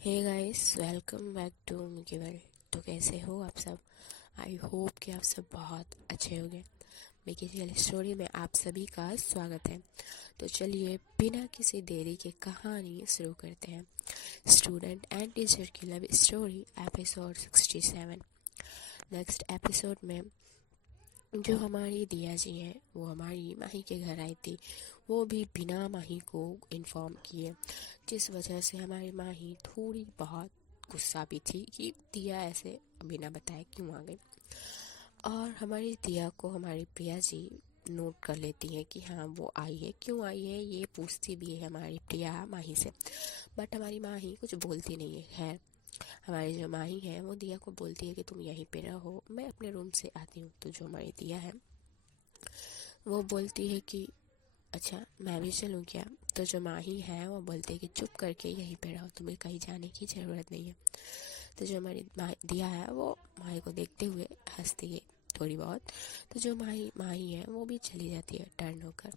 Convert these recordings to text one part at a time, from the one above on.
Hey guys, welcome back to Mickey world. तो कैसे हो आप सब? आई होप कि आप सब बहुत अच्छे होंगे। मिकी रियल स्टोरी में आप सभी का स्वागत है। तो चलिए बिना किसी देरी के कहानी शुरू करते हैं। स्टूडेंट एंड टीचर की love story episode 67। Next episode में जो हमारी दिया जी हैं वो हमारी माही के घर आई थी, वो भी बिना माही को इन्फॉर्म किए, जिस वजह से हमारी माही थोड़ी बहुत गुस्सा भी थी कि दिया ऐसे बिना बताए क्यों आ गई। और हमारी दिया को हमारी प्रिया जी नोट कर लेती हैं कि हाँ वो आई है, क्यों आई है ये पूछती भी है हमारी प्रिया माही से। बट हमारी माही कुछ बोलती नहीं है। खैर, हमारी जो माही है वो दिया को बोलती है कि तुम यहीं पे रहो, मैं अपने रूम से आती हूँ। तो जो हमारी दिया है वो बोलती है कि अच्छा मैं भी चलूँ क्या? तो जो माही है वो बोलती है कि चुप करके यहीं पे रहो, तुम्हें कहीं जाने की ज़रूरत नहीं है। तो जो हमारी दिया है वो माही को देखते हुए हंसती है थोड़ी बहुत। तो जो माही माही है वो भी चली जाती है टर्न होकर।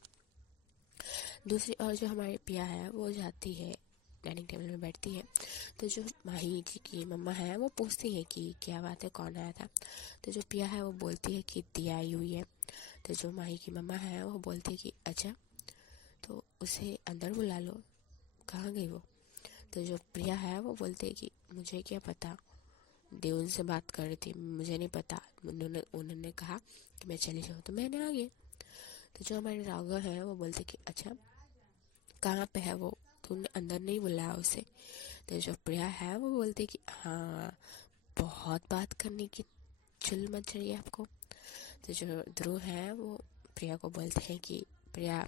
दूसरी और जो हमारी पिया है वो जाती है डाइनिंग टेबल में बैठती है। तो जो माही जी की मम्मा है वो पूछती है कि क्या बात है, कौन आया था? तो जो पिया है वो बोलती है कि दिया आई हुई है। तो जो माही की मम्मा है वो बोलती है कि अच्छा तो उसे अंदर बुला लो, कहाँ गई वो? तो जो प्रिया है वो बोलती है कि मुझे क्या पता, देवन से बात कर रही थी, मुझे नहीं पता, उन्होंने उन्होंने कहा कि मैं चली जाऊँ तो मैंने आ गई। तो जो हमारे राघव है वो बोलते कि अच्छा कहाँ पे है वो, तुमने अंदर नहीं बुलाया उसे? तो जो प्रिया है वो बोलती कि हाँ बहुत बात करने की चुल मच रही है आपको। तो जो ध्रुव है वो प्रिया को बोलते हैं कि प्रिया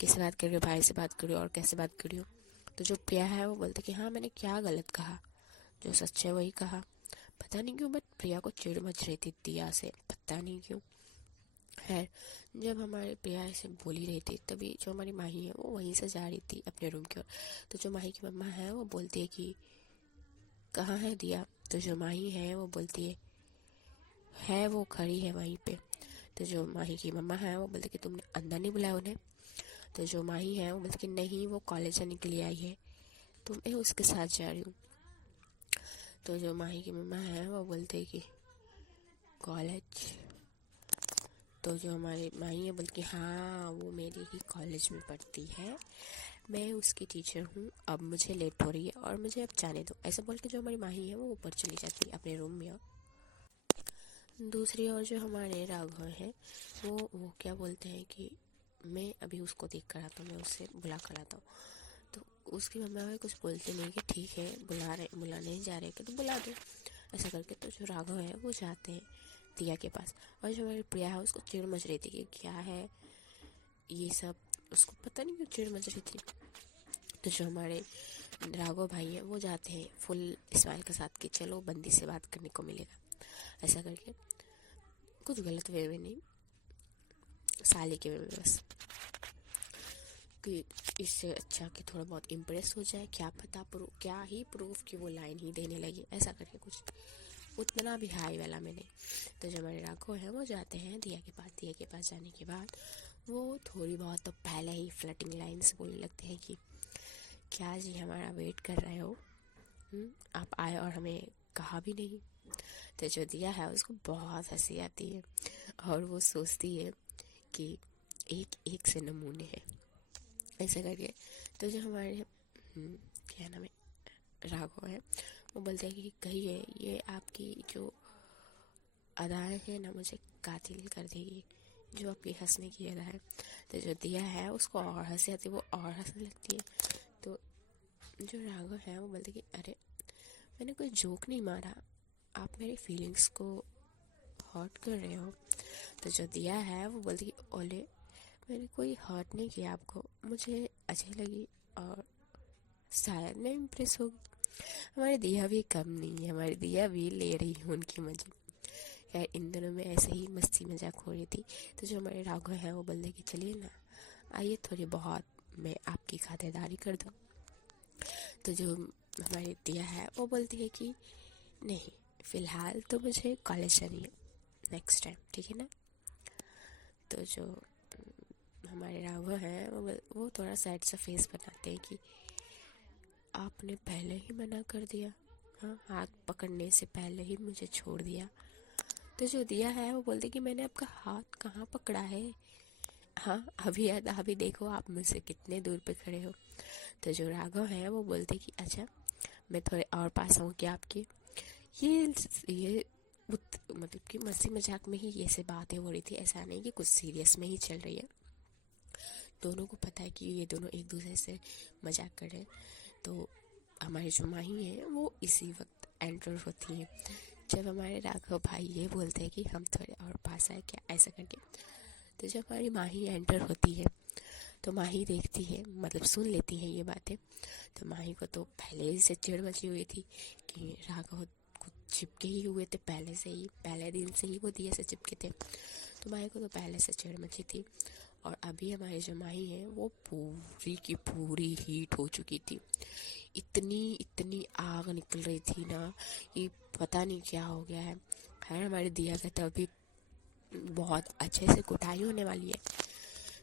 किससे बात कर रही हो, भाई से बात कर रही हो और कैसे बात कर रही हो? तो जो प्रिया है वो बोलते कि हाँ मैंने क्या गलत कहा, जो सच है वही कहा। पता नहीं क्यों बट प्रिया को चिढ़ मच रही थी दिया से, पता नहीं क्यों। खैर, जब हमारी प्रिया ऐसे बोली रही थी तभी जो हमारी माही है वो वहीं से जा रही थी अपने रूम की ओर। तो जो माही की मम्मा है वो बोलती है कि कहाँ है दिया? तो जो माही है वो बोलती है वो खड़ी है वहीं पे। तो जो माही की मम्मा है वो बोलती कि तुमने अंदर नहीं बुलाया उन्हें? तो जो माही है वो बोलती कि नहीं वो कॉलेज जाने के लिए आई है, तो मैं उसके साथ जा रही हूँ। तो जो माही की मम्मा है वो बोलते कि कॉलेज? तो जो हमारी माही है बोलती हाँ वो मेरी ही कॉलेज में पढ़ती है, मैं उसकी टीचर हूँ, अब मुझे लेट हो रही है और मुझे अब जाने दो। ऐसा बोल के जो हमारी माही है वो ऊपर चली जाती है अपने रूम में। और दूसरी ओर जो हमारे राघव है वो क्या बोलते हैं कि मैं अभी उसको देख कर आता हूँ, मैं उससे बुला कर आता हूँ। तो उसकी मम्मा भी कुछ बोलते नहीं कि ठीक है बुलाने जा रहे कि तो बुला दो, ऐसा करके। तो जो राघव है वो जाते हैं दिया के पास। और जो हमारी प्रिया है उसको चिढ़ मच रही थी कि क्या है ये सब, उसको पता नहीं क्यों चिढ़ मच रही थी। तो जो हमारे राघव भाई है वो जाते हैं फुल स्माइल के साथ कि चलो बंदी से बात करने को मिलेगा, ऐसा करके। कुछ गलत वे में नहीं, साले के वे में बस, कि इससे अच्छा कि थोड़ा बहुत इम्प्रेस हो जाए, क्या पता क्या ही प्रूफ कि वो लाइन ही देने लगी, ऐसा करके कुछ उतना भी हाई वाला में नहीं। तो जो हमारे राघव हैं वो जाते हैं दिया के पास। दिया के पास जाने के बाद वो थोड़ी बहुत तो पहले ही फ्लर्टिंग लाइन्स बोलने लगते हैं कि क्या जी हमारा वेट कर रहे हो, आप आए और हमें कहा भी नहीं। तो जो दिया है उसको बहुत हंसी आती है और वो सोचती है कि एक एक से नमूने हैं, ऐसा करके। तो जो हमारे क्या नाम है राघव है वो बोलते हैं कि कहिए ये आपकी जो अदाएँ हैं ना मुझे कातिल कर देगी, जो आपकी हंसने की अदा है। तो जो दिया है उसको और हंसी आती है, वो और हंसने लगती है। तो जो राघव है वो बोलते कि अरे मैंने कोई जोक नहीं मारा, आप मेरी फीलिंग्स को हर्ट कर रहे हो। तो जो दिया है वो बोलती कि ओले मैंने कोई हर्ट नहीं किया आपको, मुझे अच्छी लगी और शायद मैं इम्प्रेस होगी। हमारी दिया भी कम नहीं है, हमारी दिया भी ले रही है उनकी मजे। यार इन दिनों में ऐसे ही मस्ती मजाक हो रही थी। तो जो हमारे राघव हैं वो बोलते कि चलिए ना, आइए थोड़ी बहुत मैं आपकी खातिरदारी कर दूँ। तो जो हमारी दिया है वो बोलती है कि नहीं फ़िलहाल तो मुझे कॉलेज जानी है, नेक्स्ट टाइम ठीक है ना? तो जो हमारे राघव हैं वो थोड़ा सैड सा फेस बनाते हैं कि आपने पहले ही मना कर दिया। हाँ, हाथ पकड़ने से पहले ही मुझे छोड़ दिया। तो जो दिया है वो बोलते कि मैंने आपका हाथ कहाँ पकड़ा है। हाँ, अभी देखो आप मुझसे कितने दूर पे खड़े हो। तो जो राघव है वो बोलते कि अच्छा, मैं थोड़े और पास आऊँ क्या आपके। ये मतलब कि मस्ती मजाक में ही ये से बातें हो रही थी, ऐसा नहीं कि कुछ सीरियस में ही चल रही है। दोनों को पता है कि ये दोनों एक दूसरे से मजाक कर रहे हैं। तो हमारी जो माही है वो इसी वक्त एंटर होती है, जब हमारे राघव भाई ये बोलते हैं कि हम थोड़े और पास आए क्या, ऐसा करके। तो जब हमारी माही एंटर होती है तो माही देखती है, मतलब सुन लेती है ये बातें। तो माही को तो पहले से चिढ़ मची हुई थी कि राघव को चिपके ही हुए थे पहले से ही, पहले दिन से ही वो दिया से चिपके थे। तो माही को तो पहले से चिढ़ मची थी। और अभी हमारी जो माही है वो पूरी की पूरी हीट हो चुकी थी। इतनी इतनी आग निकल रही थी ना कि पता नहीं क्या हो गया है। खैर हमारी दिया का तो अभी बहुत अच्छे से कुटाई होने वाली है।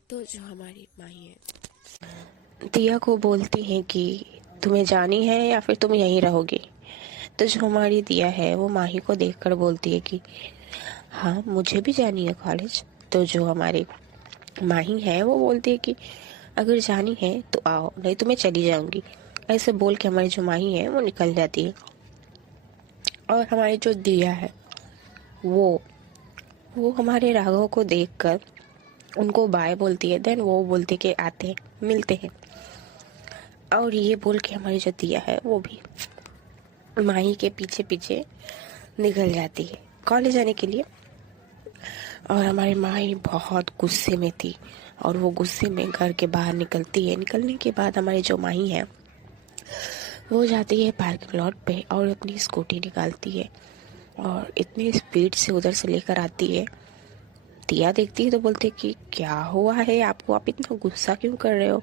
तो जो हमारी माही है दिया को बोलती है कि तुम्हें जानी है या फिर तुम यहीं रहोगी। तो जो हमारी दिया है वो माही को देखकर बोलती है कि हाँ, मुझे भी जानी है कॉलेज। तो जो हमारी माही है वो बोलती है कि अगर जानी है तो आओ, नहीं तो मैं चली जाऊंगी। ऐसे बोल के हमारी जो माही है वो निकल जाती है। और हमारी जो दिया है वो हमारे राघव को देखकर उनको बाय बोलती है। देन वो बोलती कि आते हैं, मिलते हैं। और ये बोल के हमारी जो दिया है वो भी माही के पीछे पीछे निकल जाती है कॉलेज जाने के लिए। और हमारी माही बहुत गुस्से में थी और वो गुस्से में घर के बाहर निकलती है। निकलने के बाद हमारी जो माही है वो जाती है पार्किंग लॉट पे और अपनी स्कूटी निकालती है और इतनी स्पीड से उधर से लेकर आती है। दिया देखती है तो बोलती है कि क्या हुआ है आपको, आप इतना गुस्सा क्यों कर रहे हो।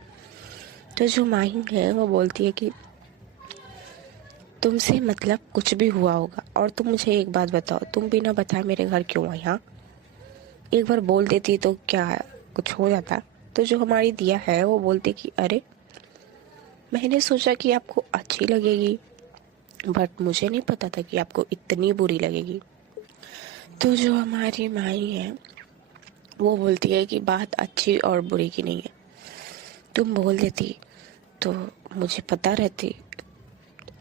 तो जो माही है वो बोलती है कि तुमसे मतलब कुछ भी हुआ होगा, और तुम मुझे एक बात बताओ, तुम बिना बताए मेरे घर क्यों आई। हाँ, एक बार बोल देती तो क्या कुछ हो जाता। तो जो हमारी दिया है वो बोलती कि अरे, मैंने सोचा कि आपको अच्छी लगेगी, बट मुझे नहीं पता था कि आपको इतनी बुरी लगेगी। तो जो हमारी माई है वो बोलती है कि बात अच्छी और बुरी की नहीं है, तुम बोल देती तो मुझे पता रहती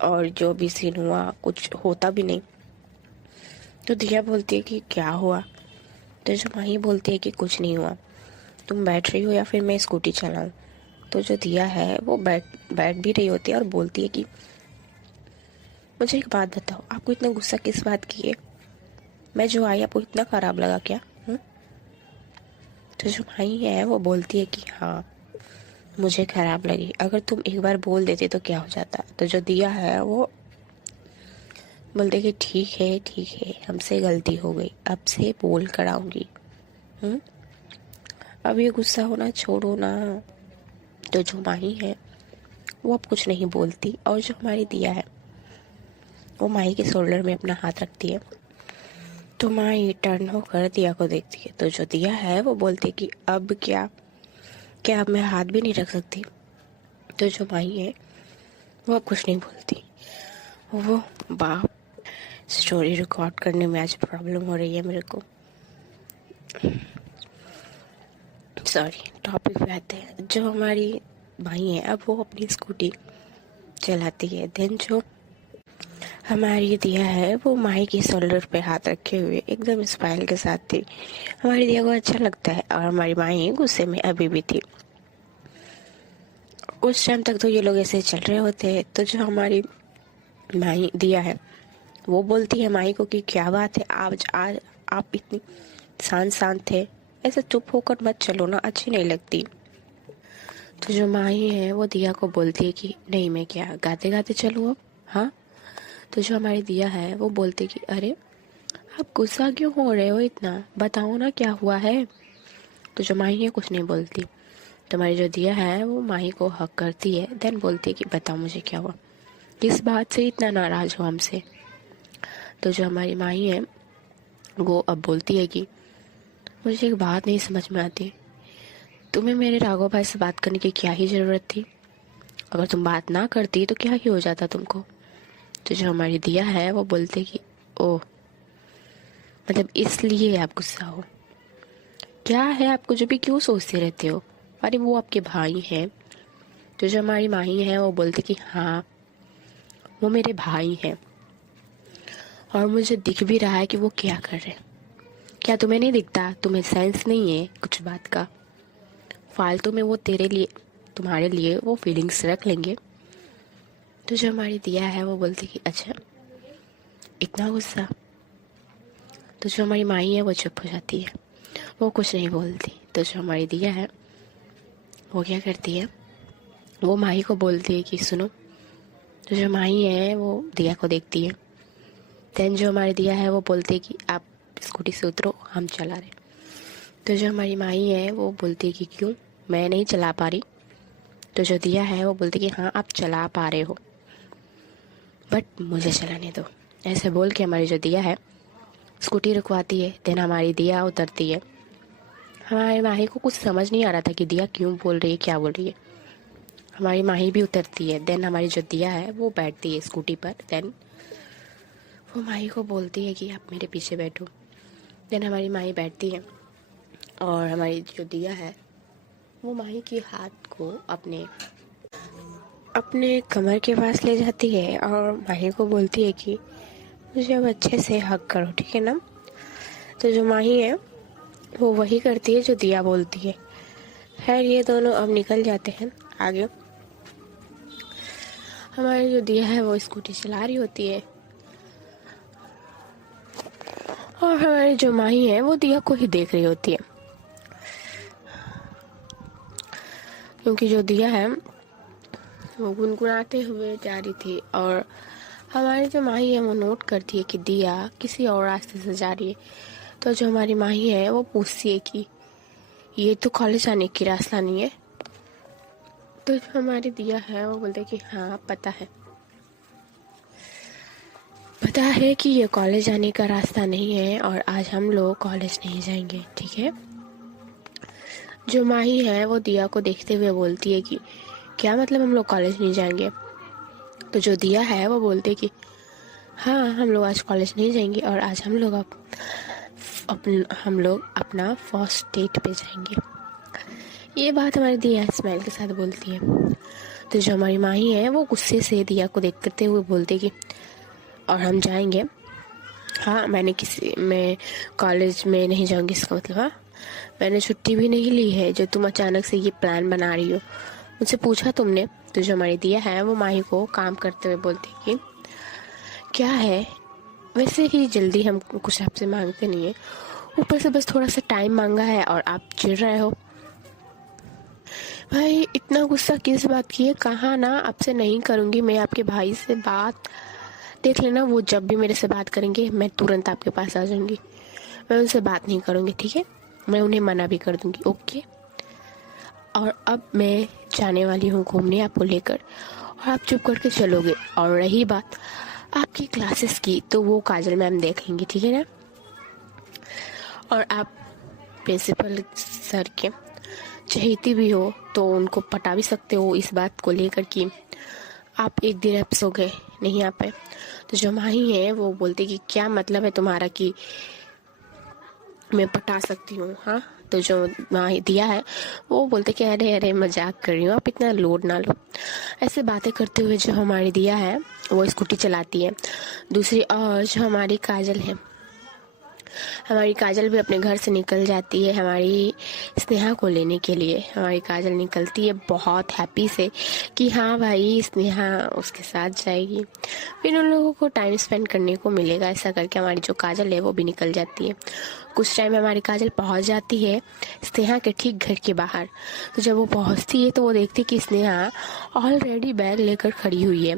और जो भी सीन हुआ कुछ होता भी नहीं। तो दिया बोलती है कि क्या हुआ। तो जो माही बोलती है कि कुछ नहीं हुआ, तुम बैठ रही हो या फिर मैं स्कूटी चलाऊं। तो जो दिया है वो बैठ भी रही होती है और बोलती है कि मुझे एक बात बताओ, आपको इतना गुस्सा किस बात की है, मैं जो आई आपको इतना खराब लगा क्या। तो जो माही है वो बोलती है कि हाँ, मुझे खराब लगी, अगर तुम एक बार बोल देते तो क्या हो जाता। तो जो दिया है वो बोलते कि ठीक है, हमसे गलती हो गई, अब से बोल कर आऊंगी। अब ये गुस्सा होना छोड़ो ना। तो जो माही है वो अब कुछ नहीं बोलती और जो हमारी दिया है वो माही के शोल्डर में अपना हाथ रखती है। तो माही टर्न होकर दिया को देखती है। तो जो दिया है वो बोलती है कि अब क्या क्या अब मैं हाथ भी नहीं रख सकती। तो जो माही है वो अब कुछ नहीं बोलती। वो बाप, स्टोरी रिकॉर्ड करने में आज प्रॉब्लम हो रही है मेरे को। सॉरी, टॉपिक पे आते हैं। जो हमारी भाई है अब वो अपनी स्कूटी चलाती है। देन जो हमारी दिया है वो माही की शोल्डर पे हाथ रखे हुए एकदम स्माइल के साथ थी। हमारी दिया को अच्छा लगता है और हमारी माही गुस्से में अभी भी थी। उस टाइम तक तो ये लोग ऐसे चल रहे होते हैं। तो जो हमारी माही दिया है वो बोलती है माही को कि क्या बात है, आज आप इतनी शांत शांत थे, ऐसे चुप होकर मत चलो ना, अच्छी नहीं लगती। तो जो माही है वो दिया को बोलती है कि नहीं, मैं क्या गाते गाते चलूँ अब। हाँ। तो जो हमारी दिया है वो बोलती कि अरे, आप गुस्सा क्यों हो रहे हो इतना, बताओ ना क्या हुआ है। तो जो माही है कुछ नहीं बोलती। तो हमारी जो दिया है वो माही को हक करती है। देन बोलती है कि बताओ मुझे क्या हुआ, किस बात से इतना नाराज हो हमसे। तो जो हमारी माही है वो अब बोलती है कि मुझे एक बात नहीं समझ में आती, तुम्हें मेरे राघव भाई से बात करने की क्या ही ज़रूरत थी। अगर तुम बात ना करती तो क्या ही हो जाता तुमको। तो जो हमारी दिया है वो बोलते कि ओह, मतलब इसलिए आप गुस्सा हो? क्या है आपको, जो भी क्यों सोचते रहते हो? अरे वो आपके भाई हैं। तो जो हमारी माही है वो बोलते कि हाँ, वो मेरे भाई हैं और मुझे दिख भी रहा है कि वो क्या कर रहे हैं। क्या तुम्हें नहीं दिखता? तुम्हें सेंस नहीं है कुछ बात का? फालतू में वो तेरे लिए, तुम्हारे लिए वो फीलिंग्स रख लेंगे। तो जो हमारी दिया है वो बोलती कि अच्छा, इतना गुस्सा? तो जो हमारी माही है वो चुप हो जाती है, वो कुछ नहीं बोलती। तो जो हमारी दिया है वो क्या करती है, वो माही को बोलती है कि सुनो। तो जो माही है वो दिया को देखती है। देन जो हमारी दिया है वो बोलती है कि आप स्कूटी से उतरो, हम चला रहे। तो जो हमारी माही है वो बोलती है कि क्यों, मैं नहीं चला पा रही? तो जो दिया है वो बोलती है कि हाँ, आप चला पा रहे हो बट मुझे चलाने दो। ऐसे बोल के हमारी जो दिया है स्कूटी रुकवाती है। देन हमारी दिया उतरती है। हमारी माही को कुछ समझ नहीं आ रहा था कि दिया क्यों बोल रही है, क्या बोल रही है। हमारी माही भी उतरती है। देन हमारी जो दिया है वो बैठती है स्कूटी पर। देन वो माही को बोलती है कि आप मेरे पीछे बैठो। देन हमारी माही बैठती है और हमारी जो दिया है वो माही के हाथ को अपने अपने कमर के पास ले जाती है और माही को बोलती है कि मुझे अब अच्छे से हग करो, ठीक है ना। तो जो माही है वो वही करती है जो दिया बोलती है। खैर ये दोनों अब निकल जाते हैं आगे। हमारी जो दिया है वो स्कूटी चला रही होती है और हमारी जो माही है वो दिया को ही देख रही होती है, क्योंकि जो दिया है वो गुनगुनाते हुए जा रही थी और हमारी जो माही है वो नोट करती है कि दिया किसी और रास्ते से जा रही है। तो जो हमारी माही है वो पूछती है कि ये तो कॉलेज आने की रास्ता नहीं है। तो जो हमारी दिया है वो बोलते कि हाँ पता है कि ये कॉलेज आने का रास्ता नहीं है और आज हम लोग कॉलेज नहीं जाएंगे, ठीक है। जो माही है वो दिया को देखते हुए बोलती है कि क्या मतलब हम लोग कॉलेज नहीं जाएंगे? तो जो दिया है वो बोलते कि हाँ, हम लोग आज कॉलेज नहीं जाएंगे और आज हम लोग हम लोग अपना फर्स्ट डेट पे जाएंगे। ये बात हमारी दिया स्माइल के साथ बोलती है। तो जो हमारी माही है वो गुस्से से दिया को देखते हुए बोलती कि और हम जाएंगे? हाँ, मैं कॉलेज में नहीं जाऊंगी, इसका मतलब हाँ, मैंने छुट्टी भी नहीं ली है जो तुम अचानक से ये प्लान बना रही हो। मुझसे पूछा तुमने? तो जो हमारी दिया है वो माही को काम करते हुए बोलती कि क्या है, वैसे ही जल्दी हम कुछ आपसे मांगते नहीं है, ऊपर से बस थोड़ा सा टाइम मांगा है और आप चिढ़ रहे हो। भाई इतना गुस्सा किस बात की है? कहा ना आपसे नहीं करूँगी मैं आपके भाई से बात। देख लेना, वो जब भी मेरे से बात करेंगे मैं तुरंत आपके पास आ जाऊंगी। मैं उनसे बात नहीं करूँगी, ठीक है। मैं उन्हें मना भी कर दूंगी, ओके। और अब मैं जाने वाली हूँ घूमने आपको लेकर और आप चुप करके चलोगे। और रही बात आपकी क्लासेस की, तो वो काजल मैम देख लेंगी, ठीक है ना। और आप प्रिंसिपल सर के चहेती भी हो तो उनको पटा भी सकते हो इस बात को लेकर कि आप एक दिन अब सो गए, नहीं आ पाए। तो जो माही है वो बोलती कि क्या मतलब है तुम्हारा कि मैं पटा सकती हूँ, हाँ। तो जो माही दिया है वो बोलते कि अरे अरे मजाक कर रही हूँ, आप इतना लोड ना लो। ऐसे बातें करते हुए जो हमारी दिया है वो स्कूटी चलाती है। दूसरी और जो हमारी काजल है, हमारी काजल भी अपने घर से निकल जाती है हमारी स्नेहा को लेने के लिए। हमारी काजल निकलती है बहुत हैप्पी से कि हाँ भाई स्नेहा उसके साथ जाएगी, फिर उन लोगों को टाइम स्पेंड करने को मिलेगा। ऐसा करके हमारी जो काजल है वो भी निकल जाती है। कुछ टाइम में हमारी काजल पहुंच जाती है स्नेहा के ठीक घर के बाहर। तो जब वो पहुंचती है तो वो देखती है कि स्नेहा ऑलरेडी बैग लेकर खड़ी हुई है।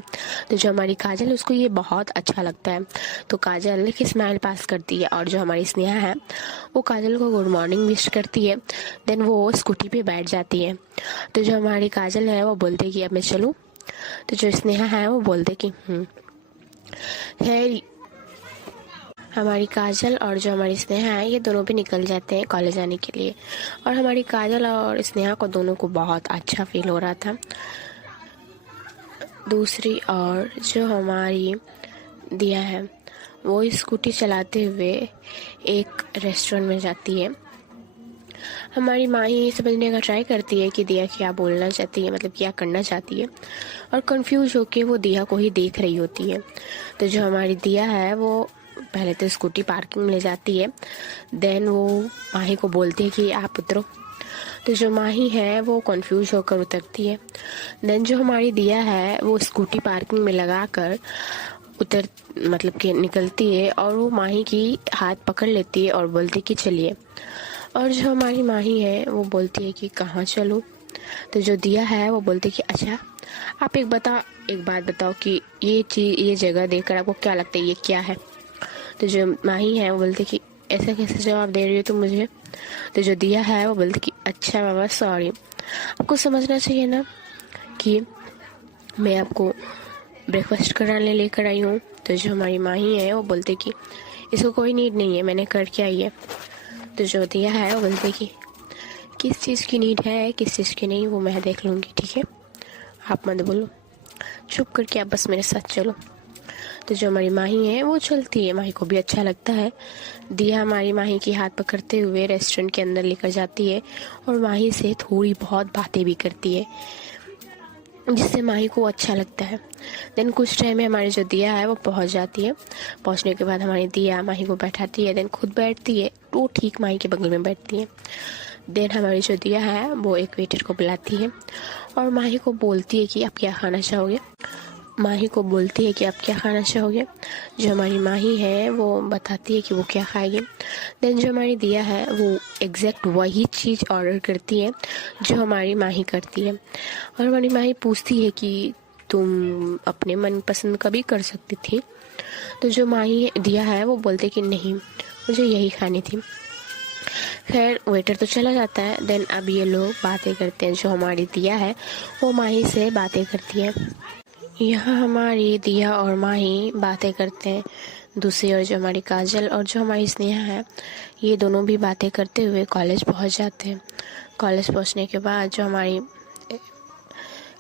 तो जो हमारी काजल है उसको ये बहुत अच्छा लगता है, तो काजल एक स्माइल पास करती है और जो हमारी स्नेहा है वो काजल को गुड मॉर्निंग विश करती है। देन वो स्कूटी पे बैठ जाती है। तो जो हमारी काजल है वो बोलते कि अब मैं चलूँ? तो जो स्नेहा है वो बोलते कि है। हमारी काजल और जो हमारी स्नेहा है ये दोनों भी निकल जाते हैं कॉलेज आने के लिए। और हमारी काजल और स्नेहा को दोनों को बहुत अच्छा फील हो रहा था। दूसरी ओर जो हमारी दिया है वो स्कूटी चलाते हुए एक रेस्टोरेंट में जाती है। हमारी माँ ही समझने का ट्राई करती है कि दिया क्या बोलना चाहती है, मतलब क्या करना चाहती है, और कंफ्यूज होके वो दिया को ही देख रही होती है। तो जो हमारी दिया है वो पहले तो स्कूटी पार्किंग में ले जाती है, देन वो माही को बोलती है कि आप उतरो। तो जो माही है वो कंफ्यूज होकर उतरती है। देन जो हमारी दिया है वो स्कूटी पार्किंग में लगाकर उतर मतलब कि निकलती है, और वो माही की हाथ पकड़ लेती है और बोलती कि चलिए। और जो हमारी माही है वो बोलती है कि कहाँ चलूँ। तो जो दिया है वो बोलती है कि अच्छा आप एक बात बताओ कि ये जगह देखकर आपको क्या लगता है, ये क्या है। तो जो माही है वो बोलती कि ऐसा कैसे जवाब दे रही हो तुम मुझे। तो जो दिया है वो बोलती कि अच्छा बाबा सॉरी, आपको समझना चाहिए ना कि मैं आपको ब्रेकफास्ट कराने लेकर आई हूँ। तो जो हमारी माही है वो बोलते कि इसको कोई नीड नहीं है, मैंने करके आई है। तो जो दिया है वो बोलते कि किस चीज़ की नीड है किस चीज़ की नहीं वो मैं देख लूँगी, ठीक है, आप मत बोलो, चुप करके आप बस मेरे साथ चलो। तो जो हमारी माही है वो चलती है, माही को भी अच्छा लगता है। दिया हमारी माही की हाथ पकड़ते हुए रेस्टोरेंट के अंदर लेकर जाती है और माही से थोड़ी बहुत बातें भी करती है, जिससे माही को अच्छा लगता है। देन कुछ टाइम में हमारी जो दिया है वो पहुंच जाती है। पहुंचने के बाद हमारी दिया माही को बैठाती है, देन खुद बैठती है, तो ठीक माही के बगल में बैठती है। देन हमारी जो दिया है वो एक वेटर को बुलाती है और माही को बोलती है कि आप क्या खाना चाहोगे। माही को बोलती है कि आप क्या खाना चाहोगे। जो हमारी माही है वो बताती है कि वो क्या खाएगी। देन जो हमारी दिया है वो एग्जैक्ट वही चीज़ ऑर्डर करती है जो हमारी माही करती है, और हमारी माही पूछती है कि तुम अपने मन पसंद का भी कर सकती थी। तो जो माही दिया है वो बोलते कि नहीं, मुझे यही खानी थी। खैर वेटर तो चला जाता है। देन अब ये लोग बातें करते हैं। जो हमारी दिया है वो माही से बातें करती है। यहाँ हमारी दिया और माही बातें करते हैं। दूसरी ओर जो हमारी काजल और जो हमारी स्नेहा है ये दोनों भी बातें करते हुए कॉलेज पहुँच जाते हैं। कॉलेज पहुँचने के बाद जो हमारी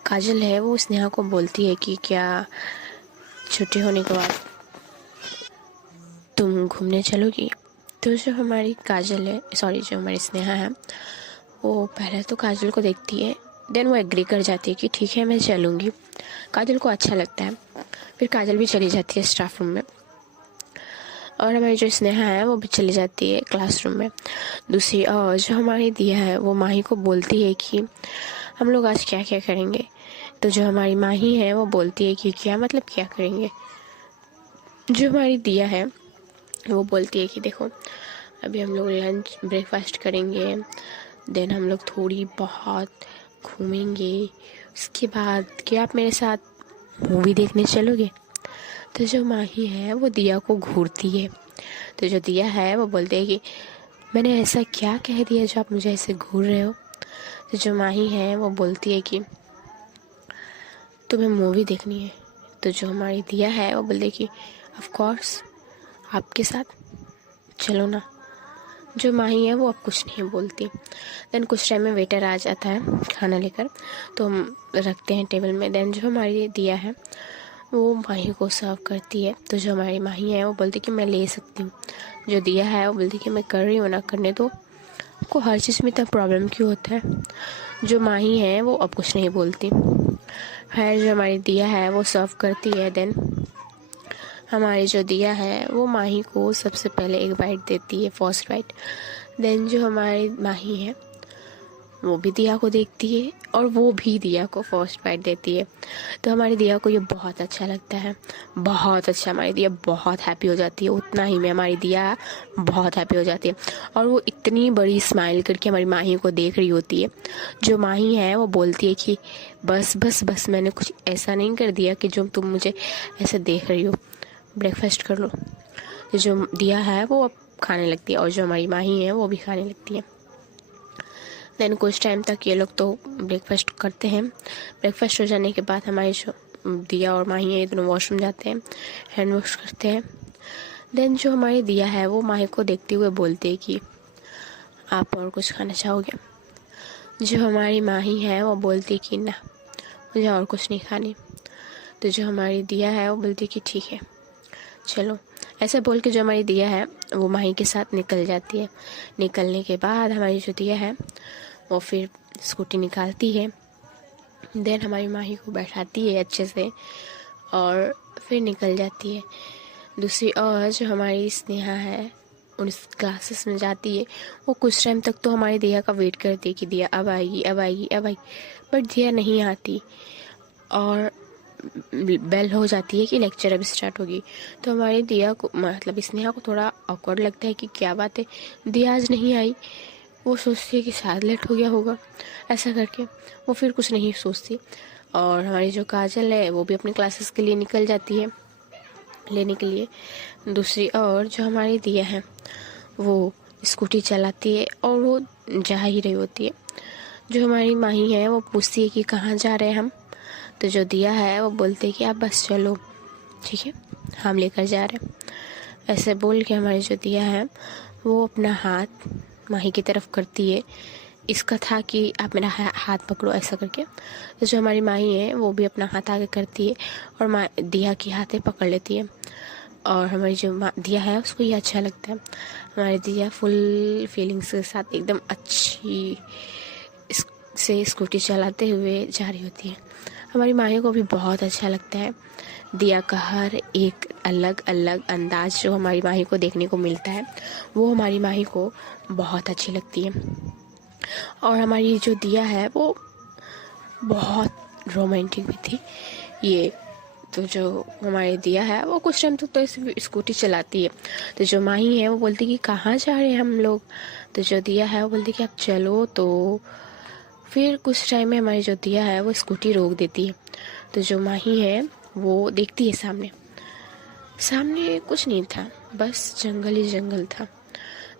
काजल है वो स्नेहा को बोलती है कि क्या छुट्टी होने के बाद तुम घूमने चलोगी। तो जो हमारी काजल है जो हमारी स्नेहा है वो पहले तो काजल को देखती है, देन वो एग्री कर जाती है कि ठीक है मैं चलूँगी। काजल को अच्छा लगता है। फिर काजल भी चली जाती है स्टाफ रूम में, और हमारी जो स्नेहा है वो भी चली जाती है क्लासरूम में। दूसरी और जो हमारी दिया है वो माही को बोलती है कि हम लोग आज क्या क्या करेंगे। तो जो हमारी माही है वो बोलती है कि क्या मतलब क्या करेंगे। जो हमारी दिया है वो बोलती है कि देखो अभी हम लोग लंच ब्रेकफास्ट करेंगे, देन हम लोग थोड़ी बहुत घूमेंगे, उसके बाद क्या आप मेरे साथ मूवी देखने चलोगे। तो जो माही है वो दिया को घूरती है। तो जो दिया है वो बोलती है कि मैंने ऐसा क्या कह दिया जो आप मुझे ऐसे घूर रहे हो। तो जो माही है वो बोलती है कि तुम्हें मूवी देखनी है। तो जो हमारी दिया है वो बोलती है कि ऑफ कोर्स आपके साथ चलो ना। जो माही है वो अब कुछ नहीं बोलती। देन कुछ टाइम में वेटर आ जाता है खाना लेकर, तो हम रखते हैं टेबल में। देन जो हमारी दिया है वो माही को सर्व करती है। तो जो हमारी माही है वो बोलती कि मैं ले सकती हूँ। जो दिया है वो बोलती कि मैं कर रही हूँ ना, करने दो, आपको हर चीज़ में इतना प्रॉब्लम क्यों होता है। जो माही है वो अब कुछ नहीं बोलती। खैर जो हमारी दिया है वो सर्व करती है। देन हमारी जो दिया है वो माही को सबसे पहले एक बाइट देती है, फर्स्ट बाइट। देन जो हमारी माही है वो भी दिया को देखती है और वो भी दिया को फर्स्ट बाइट देती है। तो हमारी दिया को ये बहुत अच्छा लगता है, बहुत अच्छा। हमारी दिया बहुत हैप्पी हो जाती है, उतना ही में हमारी दिया बहुत हैप्पी हो जाती है, और वो इतनी बड़ी स्माइल करके हमारी माही को देख रही होती है। जो माही है वो बोलती है कि बस बस बस मैंने कुछ ऐसा नहीं कर दिया कि जो तुम मुझे ऐसे देख रही हो, ब्रेकफास्ट कर लो। तो जो दिया है वो अब खाने लगती है और जो हमारी माही है वो भी खाने लगती है। देन कुछ टाइम तक ये लोग तो ब्रेकफास्ट करते हैं। ब्रेकफास्ट हो जाने के बाद हमारी जो दिया और माही है ये दोनों वॉशरूम जाते हैं, हैंड वॉश करते हैं। देन जो हमारी दिया है वो माही को देखते हुए बोलते हैं कि आप और कुछ खाना चाहोगे। जो हमारी माही है वो बोलती कि ना, मुझे और कुछ नहीं खानी। तो जो हमारी दिया है वो बोलती कि ठीक है चलो। ऐसा बोल के जो हमारी दिया है वो माही के साथ निकल जाती है। निकलने के बाद हमारी जो दिया है वो फिर स्कूटी निकालती है। देन हमारी माही को बैठाती है अच्छे से और फिर निकल जाती है। दूसरी ओर जो हमारी स्नेहा है उस क्लासेस में जाती है। वो कुछ टाइम तक तो हमारी दिया का वेट करती है कि दिया अब आएगी अब आएगी अब आएगी, बट दिया नहीं आती और बेल हो जाती है कि लेक्चर अब स्टार्ट होगी। तो हमारी दिया को मतलब स्नेहा को थोड़ा ऑकवर्ड लगता है कि क्या बात है दिया आज नहीं आई। वो सोचती है कि शायद लेट हो गया होगा, ऐसा करके वो फिर कुछ नहीं सोचती। और हमारी जो काजल है वो भी अपने क्लासेस के लिए निकल जाती है लेने के लिए। दूसरी ओर जो हमारी दिया है वो स्कूटी चलाती है और वो जा ही रही होती है। जो हमारी माही है वो पूछती है कि कहाँ जा रहे हैं हम। तो जो दिया है वो बोलते हैं कि आप बस चलो ठीक है हम लेकर जा रहे हैं। ऐसे बोल के हमारी जो दिया है वो अपना हाथ माही की तरफ करती है। इसका था कि आप मेरा हाथ पकड़ो ऐसा करके। तो जो हमारी माही है वो भी अपना हाथ आगे करती है और दिया की हाथें पकड़ लेती है। और हमारी जो दिया है उसको ये अच्छा लगता है। हमारी दिया फुल फीलिंग्स के साथ एकदम अच्छी से स्कूटी चलाते हुए जा रही होती है। हमारी माही को भी बहुत अच्छा लगता है। दिया का हर एक अलग अलग अंदाज जो हमारी माही को देखने को मिलता है वो हमारी माही को बहुत अच्छी लगती है। और हमारी जो दिया है वो बहुत रोमांटिक भी थी ये। तो जो हमारी दिया है वो कुछ टाइम तक तो स्कूटी चलाती है। तो जो माही है वो बोलती कि कहाँ जा रहे हैं हम लोग। तो जो दिया है वो बोलती कि आप चलो। तो फिर कुछ टाइम में हमारी जो दिया है वो स्कूटी रोक देती है। तो जो माही है वो देखती है सामने कुछ नहीं था, बस जंगल ही जंगल था।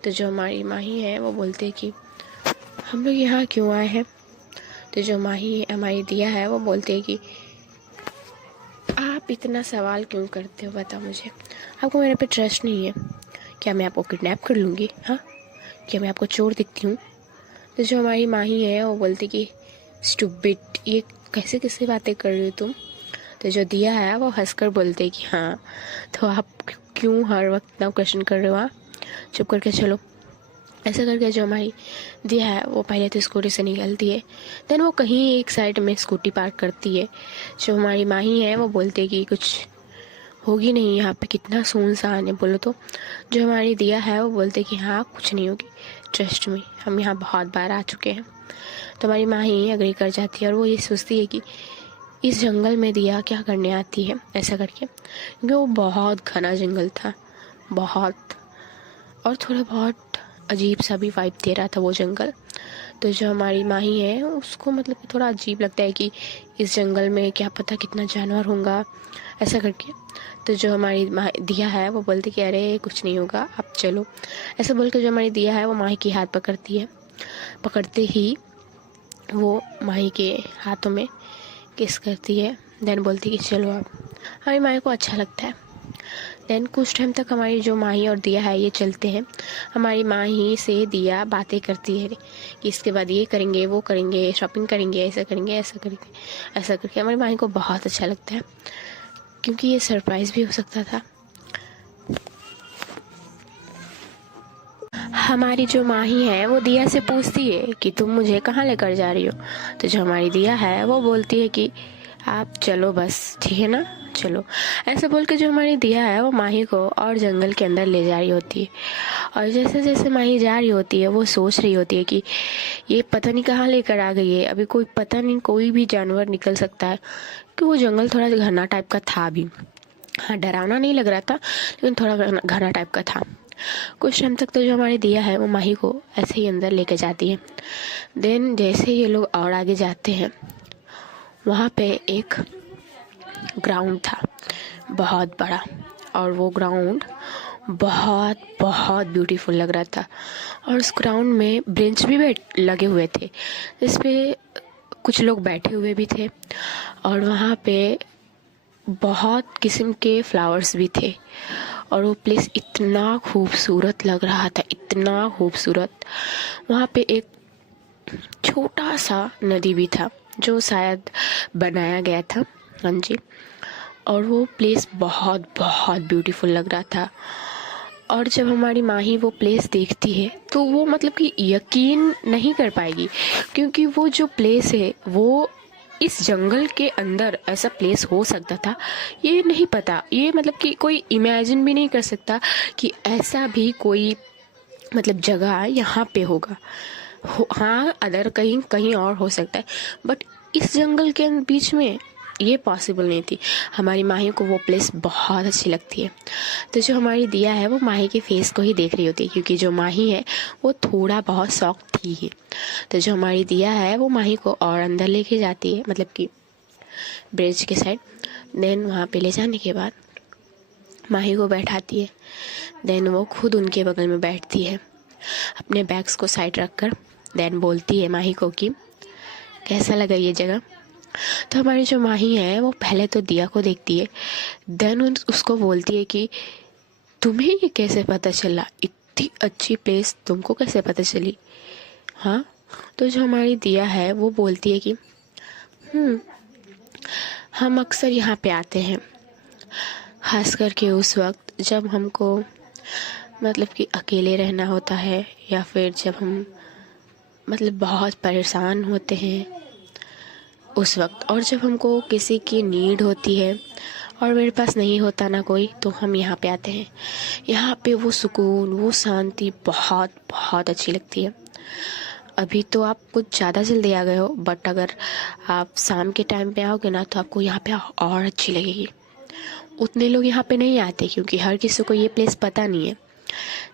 तो जो हमारी माही है वो बोलते कि हम लोग यहाँ क्यों आए हैं। तो जो माही हमारी दिया है वो बोलते हैं कि आप इतना सवाल क्यों करते हो, बताओ मुझे, आपको मेरे पे ट्रस्ट नहीं है क्या? मैं आपको किडनैप कर लूँगी? हाँ, क्या मैं आपको चोर दिखती हूँ? तो जो हमारी माही है वो बोलती कि स्टूपिड, ये कैसे बातें कर रही हो तुम। तो जो दिया है वो हंसकर बोलते कि हाँ, तो आप क्यों हर वक्त इतना क्वेश्चन कर रहे हो? हाँ, चुप करके चलो। ऐसा करके जो हमारी दिया है वो पहले तो स्कूटी से निकलती है। देन वो कहीं एक साइड में स्कूटी पार्क करती है। जो हमारी माही है वो बोलते कि कुछ होगी नहीं यहाँ पे, कितना सुनसान है बोलो तो। जो हमारी दिया है वो बोलते कि हाँ कुछ नहीं होगी, ट्रस्ट में, हम यहाँ बहुत बार आ चुके हैं। तो हमारी माही एग्री कर जाती है और वो ये सोचती है कि इस जंगल में दिया क्या करने आती है, ऐसा करके। क्योंकि वो बहुत घना जंगल था, बहुत, और थोड़ा बहुत अजीब सा भी वाइब दे रहा था वो जंगल। तो जो हमारी माही है उसको मतलब थोड़ा अजीब लगता है कि इस जंगल में क्या पता कितना जानवर होगा, ऐसा करके। तो जो हमारी दिया है वो बोलती कि अरे कुछ नहीं होगा, आप चलो। ऐसा बोल के जो हमारी दिया है वो माही की हाथ पकड़ती है। पकड़ते ही वो माही के हाथों में किस करती है। देन बोलती कि चलो आप। हमारी माही को अच्छा लगता है। देन कुछ टाइम तक हमारी जो माही और दिया है ये चलते हैं। हमारी माही से दिया बातें करती है कि इसके बाद ये करेंगे, वो करेंगे, शॉपिंग करेंगे, ऐसा करेंगे, ऐसा करेंगे, ऐसा करके हमारी माही को बहुत अच्छा लगता है क्योंकि ये सरप्राइज़ भी हो सकता था। हमारी जो माही है वो दिया से पूछती है कि तुम मुझे कहाँ लेकर जा रही हो। तो जो हमारी दिया है वो बोलती है कि आप चलो बस, ठीक है ना, चलो। ऐसा बोल के जो हमारी दिया है वो माही को और जंगल के अंदर ले जा रही होती है। और जैसे जैसे माही जा रही होती है वो सोच रही होती है कि ये पता नहीं कहाँ लेकर आ गई है, अभी कोई पता नहीं, कोई भी जानवर निकल सकता है। कि वो जंगल थोड़ा घना टाइप का था अभी, हाँ डरावना नहीं लग रहा था लेकिन थोड़ा घना टाइप का था। कुछ टाइम तक तो जो हमारी दिया है वो माही को ऐसे ही अंदर लेके जाती है। देन जैसे ये लोग और आगे जाते हैं वहाँ पे एक ग्राउंड था बहुत बड़ा, और वो ग्राउंड बहुत बहुत ब्यूटीफुल लग रहा था। और उस ग्राउंड में बेंच भी लगे हुए थे जिस पे कुछ लोग बैठे हुए भी थे। और वहाँ पे बहुत किस्म के फ्लावर्स भी थे। और वो प्लेस इतना खूबसूरत लग रहा था, इतना खूबसूरत। वहाँ पे एक छोटा सा नदी भी था जो शायद बनाया गया था, हाँ जी। और वो प्लेस बहुत बहुत ब्यूटीफुल लग रहा था। और जब हमारी माही वो प्लेस देखती है तो वो मतलब कि यकीन नहीं कर पाएगी, क्योंकि वो जो प्लेस है वो इस जंगल के अंदर ऐसा प्लेस हो सकता था, ये नहीं पता। ये मतलब कि कोई इमेजिन भी नहीं कर सकता कि ऐसा भी कोई मतलब जगह यहाँ पे होगा। हाँ, अदर कहीं कहीं और हो सकता है, बट इस जंगल के बीच में ये पॉसिबल नहीं थी। हमारी माही को वो प्लेस बहुत अच्छी लगती है। तो जो हमारी दिया है वो माही के फेस को ही देख रही होती है, क्योंकि जो माही है वो थोड़ा बहुत शौक थी ही। तो जो हमारी दिया है वो माही को और अंदर लेके जाती है, मतलब कि ब्रिज के साइड। देन वहाँ पे ले जाने के बाद माही को बैठाती है। देन वो खुद उनके बगल में बैठती है अपने बैग्स को साइड रख कर। देन बोलती है माही को कि कैसा लगा ये जगह। तो हमारी जो माही है वो पहले तो दिया को देखती है, देन उसको बोलती है कि तुम्हें ये कैसे पता चला, इतनी अच्छी प्लेस तुमको कैसे पता चली। हाँ, तो जो हमारी दिया है वो बोलती है कि हम अक्सर यहाँ पे आते हैं, खास करके उस वक्त जब हमको मतलब कि अकेले रहना होता है, या फिर जब हम मतलब बहुत परेशान होते हैं उस वक्त, और जब हमको किसी की नीड होती है और मेरे पास नहीं होता ना कोई, तो हम यहाँ पे आते हैं। यहाँ पे वो सुकून, वो शांति बहुत बहुत अच्छी लगती है। अभी तो आप कुछ ज़्यादा जल्दी आ गए हो, बट अगर आप शाम के टाइम पे आओगे ना तो आपको यहाँ पे और अच्छी लगेगी। उतने लोग यहाँ पे नहीं आते, क्योंकि हर किसी को ये प्लेस पता नहीं है।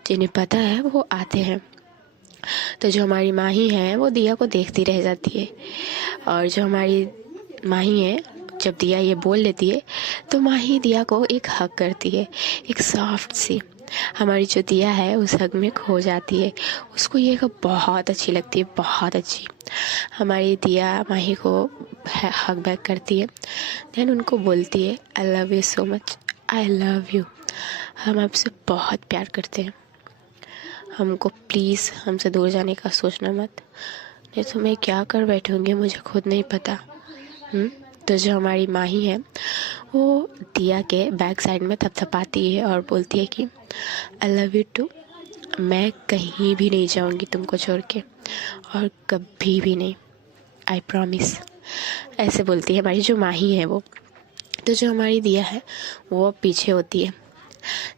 जिन्हें पता है वो आते हैं। तो जो हमारी माही है वो दिया को देखती रह जाती है, और जो हमारी माही है जब दिया ये बोल लेती है तो माही दिया को एक हग करती है, एक सॉफ्ट सी। हमारी जो दिया है उस हग में खो जाती है। उसको ये हग बहुत अच्छी लगती है, बहुत अच्छी। हमारी दिया माही को हग बैक करती है। देन उनको बोलती है I love you so much, I love you. हम आपसे बहुत प्यार करते हैं, हमको प्लीज़ हमसे दूर जाने का सोचना मत, नहीं तो मैं क्या कर बैठूँगी मुझे खुद नहीं पता। तो जो हमारी माही है वो दिया के बैक साइड में थपथपाती है और बोलती है कि आई लव यू टू, मैं कहीं भी नहीं जाऊँगी तुमको छोड़ के, और कभी भी नहीं, आई प्रॉमिस। ऐसे बोलती है हमारी जो माही है वो। तो जो हमारी दिया है वो पीछे होती है।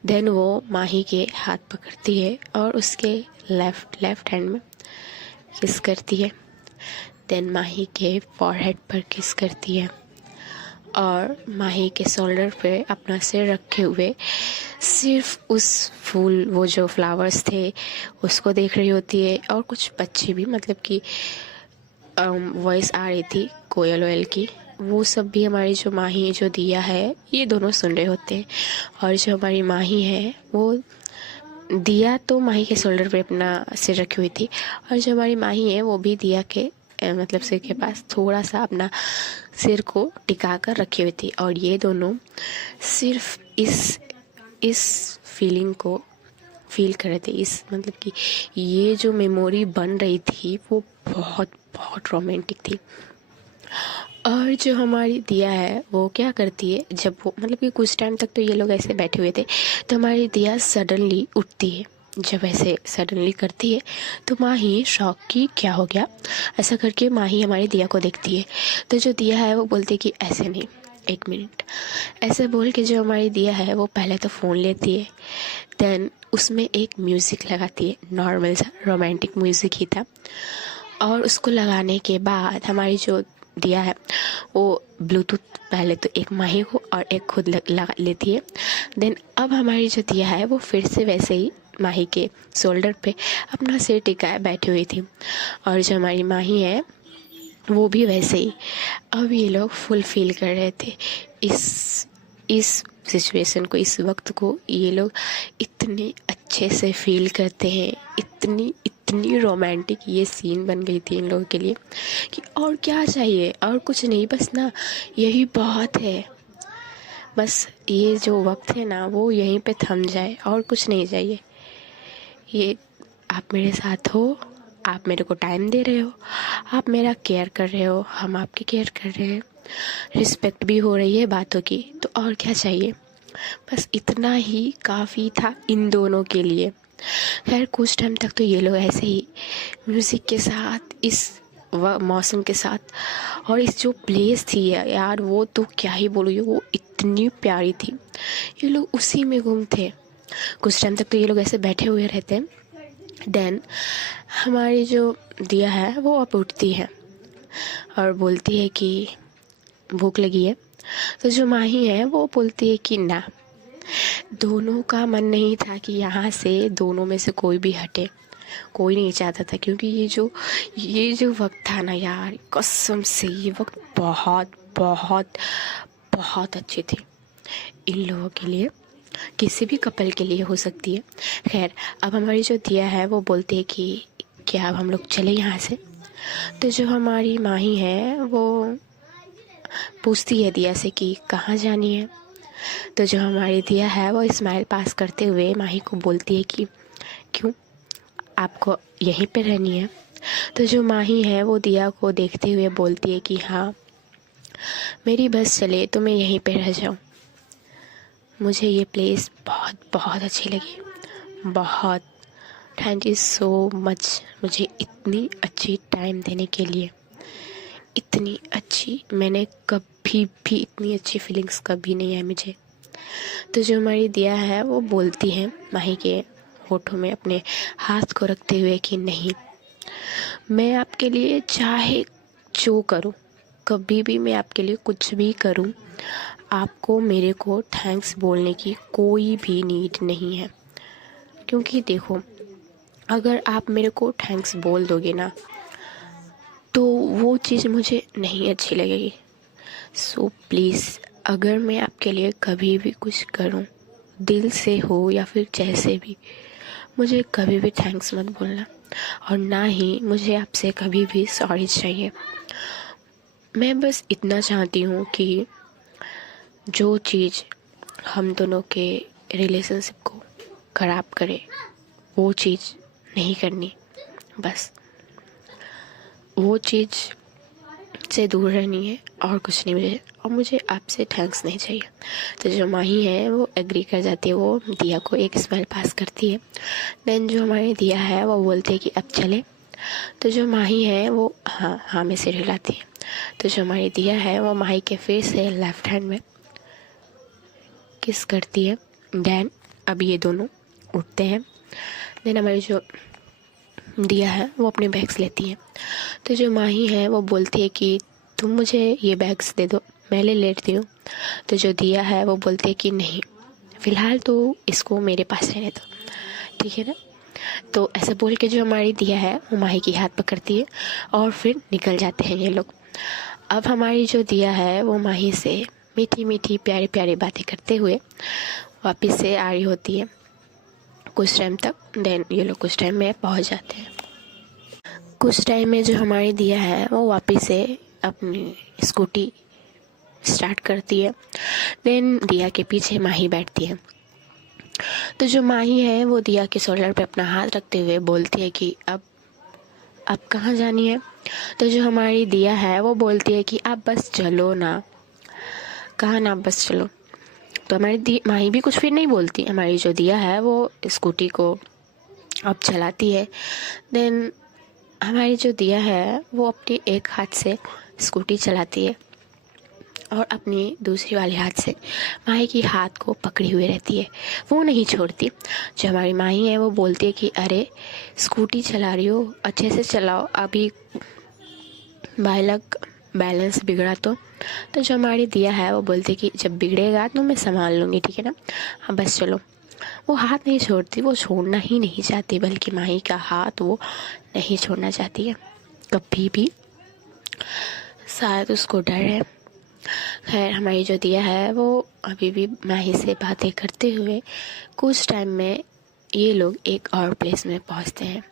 देन वो माही के हाथ पकड़ती है और उसके लेफ्ट हैंड में किस करती है। देन माही के फॉरहेड पर किस करती है, और माही के शोल्डर पे अपना सिर रखे हुए सिर्फ उस फूल, वो जो फ्लावर्स थे उसको देख रही होती है। और कुछ बच्चे भी, मतलब कि वॉइस आ रही थी कोयल वोयल की, वो सब भी हमारी जो माही जो दिया है ये दोनों सुन रहे होते हैं। और जो हमारी माही है वो दिया तो माही के शोल्डर पे अपना सिर रखी हुई थी, और जो हमारी माही है वो भी दिया के मतलब सिर के पास थोड़ा सा अपना सिर को टिका कर रखी हुई थी। और ये दोनों सिर्फ इस फीलिंग को फील कर रहे थे। इस मतलब कि ये जो मेमोरी बन रही थी वो बहुत बहुत रोमांटिक थी। और जो हमारी दिया है वो क्या करती है, जब वो मतलब कि कुछ टाइम तक तो ये लोग ऐसे बैठे हुए थे, तो हमारी दिया सडनली उठती है। जब ऐसे सडनली करती है तो माही शॉक की क्या हो गया, ऐसा करके माही हमारी दिया को देखती है। तो जो दिया है वो बोलती है कि ऐसे नहीं, एक मिनट। ऐसे बोल के जो हमारी दिया है वो पहले तो फ़ोन लेती है। देन उसमें एक म्यूज़िक लगाती है, नॉर्मल सा रोमांटिक म्यूज़िक ही था। और उसको लगाने के बाद हमारी जो दिया है वो ब्लूटूथ पहले तो एक माही को और एक खुद लगा लेती है। देन अब हमारी जो दिया है वो फिर से वैसे ही माही के शोल्डर पे अपना सिर टिकाए बैठी हुई थी, और जो हमारी माही है वो भी वैसे ही। अब ये लोग फुल फील कर रहे थे इस सिचुएशन को, इस वक्त को ये लोग इतने अच्छे से फील करते हैं। इतनी रोमांटिक ये सीन बन गई थी इन लोगों के लिए कि और क्या चाहिए, और कुछ नहीं, बस ना यही बहुत है। बस ये जो वक्त है ना वो यहीं पे थम जाए, और कुछ नहीं चाहिए। ये आप मेरे साथ हो, आप मेरे को टाइम दे रहे हो, आप मेरा केयर कर रहे हो, हम आपकी केयर कर रहे हैं, रिस्पेक्ट भी हो रही है बातों की, तो और क्या चाहिए। बस इतना ही काफ़ी था इन दोनों के लिए। खैर कुछ टाइम तक तो ये लोग ऐसे ही म्यूज़िक के साथ, इस मौसम के साथ, और इस जो प्लेस थी यार, वो तो क्या ही बोलूँ, वो इतनी प्यारी थी। ये लोग उसी में गुम थे। कुछ टाइम तक तो ये लोग ऐसे बैठे हुए रहते हैं। देन हमारी जो दिया है वो अब उठती है और बोलती है कि भूख लगी है। तो जो माही है वो बोलती है कि ना, दोनों का मन नहीं था कि यहाँ से दोनों में से कोई भी हटे। कोई नहीं चाहता था, क्योंकि ये जो वक्त था ना यार, कसम से ये वक्त बहुत बहुत बहुत अच्छी थी इन लोगों के लिए, किसी भी कपल के लिए हो सकती है। खैर अब हमारी जो दिया है वो बोलती है कि क्या अब हम लोग चले यहाँ से। तो जो हमारी माही है वो पूछती है दिया से कि कहाँ जानी है। तो जो हमारी दिया है वो स्माइल पास करते हुए माही को बोलती है कि क्यों, आपको यहीं पे रहनी है। तो जो माही है वो दिया को देखते हुए बोलती है कि हाँ, मेरी बस चले तो मैं यहीं पे रह जाऊँ। मुझे ये प्लेस बहुत बहुत अच्छी लगी, बहुत। थैंक यू सो मच मुझे इतनी अच्छी टाइम देने के लिए। इतनी अच्छी मैंने कभी भी, इतनी अच्छी फीलिंग्स कभी नहीं आई मुझे। तो जो हमारी दिया है वो बोलती है माही के होठों में अपने हाथ को रखते हुए कि नहीं, मैं आपके लिए चाहे जो करूं, कभी भी मैं आपके लिए कुछ भी करूं, आपको मेरे को थैंक्स बोलने की कोई भी नीड नहीं है। क्योंकि देखो, अगर आप मेरे को थैंक्स बोल दोगे ना, तो वो चीज़ मुझे नहीं अच्छी लगेगी। सो प्लीज़, अगर मैं आपके लिए कभी भी कुछ करूं, दिल से हो या फिर जैसे भी, मुझे कभी भी थैंक्स मत बोलना, और ना ही मुझे आपसे कभी भी सॉरी चाहिए। मैं बस इतना चाहती हूँ कि जो चीज़ हम दोनों के रिलेशनशिप को ख़राब करे, वो चीज़ नहीं करनी। बस वो चीज़ से दूर रहनी है, और कुछ नहीं मुझे, और मुझे आपसे थैंक्स नहीं चाहिए। तो जो माही है वो एग्री कर जाती है, वो दिया को एक स्माइल पास करती है। देन जो हमारी दिया है वो बोलती है कि अब चले। तो जो माही है वो हाँ में सिर हिलाती है। तो जो हमारी दिया है वो माही के फेस से लेफ्ट हैंड में किस करती है। देन अब ये दोनों उठते हैं। देन हमारी जो दिया है वो अपने बैग्स लेती है। तो जो माही है वो बोलती है कि तुम मुझे ये बैग्स दे दो, मैं ले लेती हूँ। तो जो दिया है वो बोलती है कि नहीं, फ़िलहाल तो इसको मेरे पास रहने दो, ठीक है ना। तो ऐसा बोल के जो हमारी दिया है वो माही की हाथ पकड़ती है और फिर निकल जाते हैं ये लोग। अब हमारी जो दिया है वो माही से मीठी मीठी प्यारी प्यारी बातें करते हुए वापस से आ रही होती है कुछ टाइम तक। देन ये लोग कुछ टाइम में पहुंच जाते हैं। कुछ टाइम में जो हमारी दिया है वो वापस से अपनी स्कूटी स्टार्ट करती है। देन दिया के पीछे माही बैठती है। तो जो माही है वो दिया के शोल्डर पे अपना हाथ रखते हुए बोलती है कि अब कहाँ जानी है। तो जो हमारी दिया है वो बोलती है कि आप बस चलो ना। कहाँ ना, बस चलो। तो हमारी माही भी कुछ फिर नहीं बोलती। हमारी जो दिया है वो स्कूटी को अब चलाती है। देन हमारी जो दिया है वो अपनी एक हाथ से स्कूटी चलाती है और अपनी दूसरी वाले हाथ से माही की हाथ को पकड़ी हुई रहती है, वो नहीं छोड़ती। जो हमारी माही है वो बोलती है कि अरे स्कूटी चला रही हो, अच्छे से चलाओ, अभी बाय लक बैलेंस बिगड़ा तो जो हमारी दिया है वो बोलती है कि जब बिगड़ेगा तो मैं संभाल लूँगी, ठीक है ना, हाँ बस चलो। वो हाथ नहीं छोड़ती, वो छोड़ना ही नहीं चाहती, बल्कि माही का हाथ वो नहीं छोड़ना चाहती है कभी भी। शायद उसको डर है। खैर हमारी जो दिया है वो अभी भी माही से बातें करते हुए कुछ टाइम में ये लोग एक और प्लेस में पहुंचते हैं।